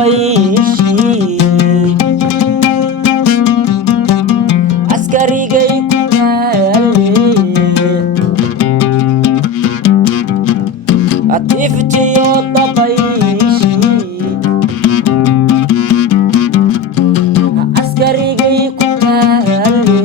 dabayshi askarigay ku yaale atiftiyo dabayshi askarigay ku yaale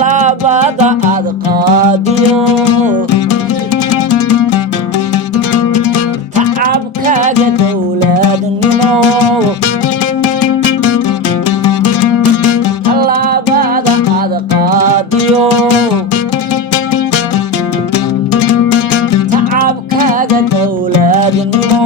labada ad qaadiyo tacabkaaga dowladnimo labada ad qaadiyo tacabkaaga dowladnimo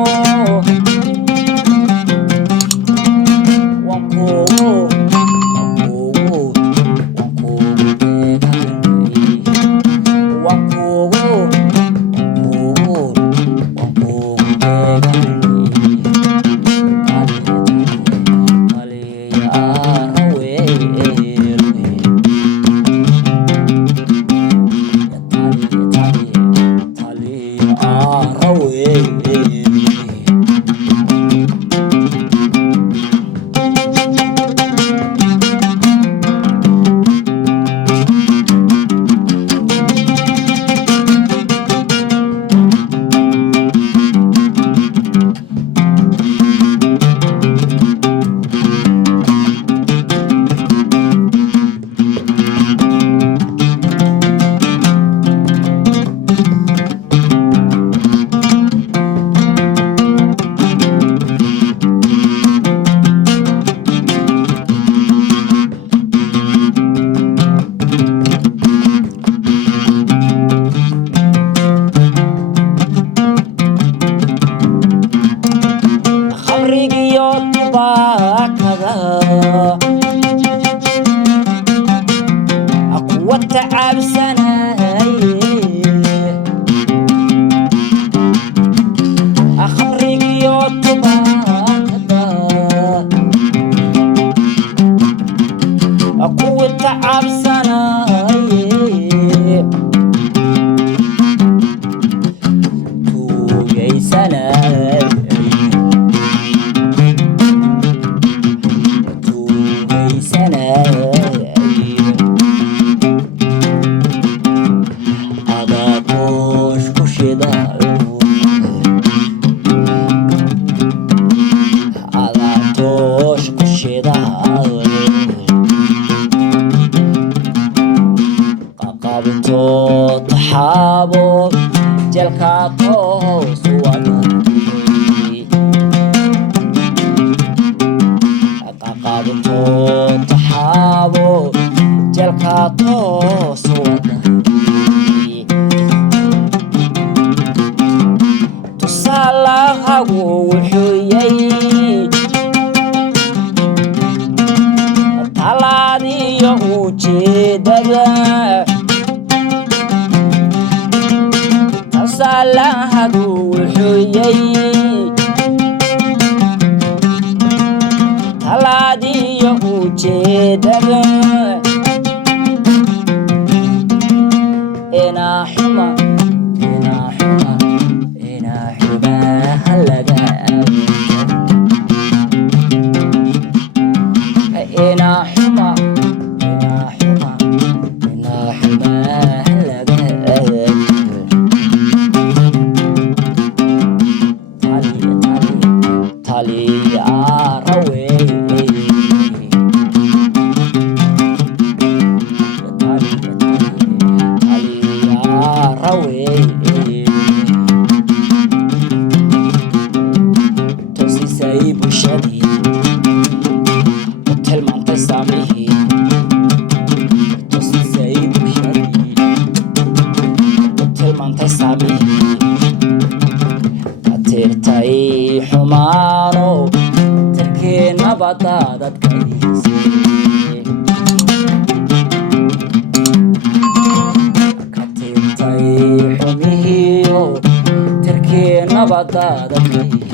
وتعب سناي أخرج يطبعك أقوى تعب سناي توجي سناي توجي سناي قابلتو تحابو جلكا توس ودي قابلتو تحابو جلكا توس ودي تصالح وحيي طلعني وجدك صلاح وحيي طلعني وجدك انا حما انا حما انا حما هلقا انا حما انا حما انا حما هلقا تالي يا روي tilmaantay saamihii tusisay bulshadii tilmaantay saamihii atirtay xumaano tirkii nabada dadkaysi katirtay xumihiyo tirkii nabada dadkaysi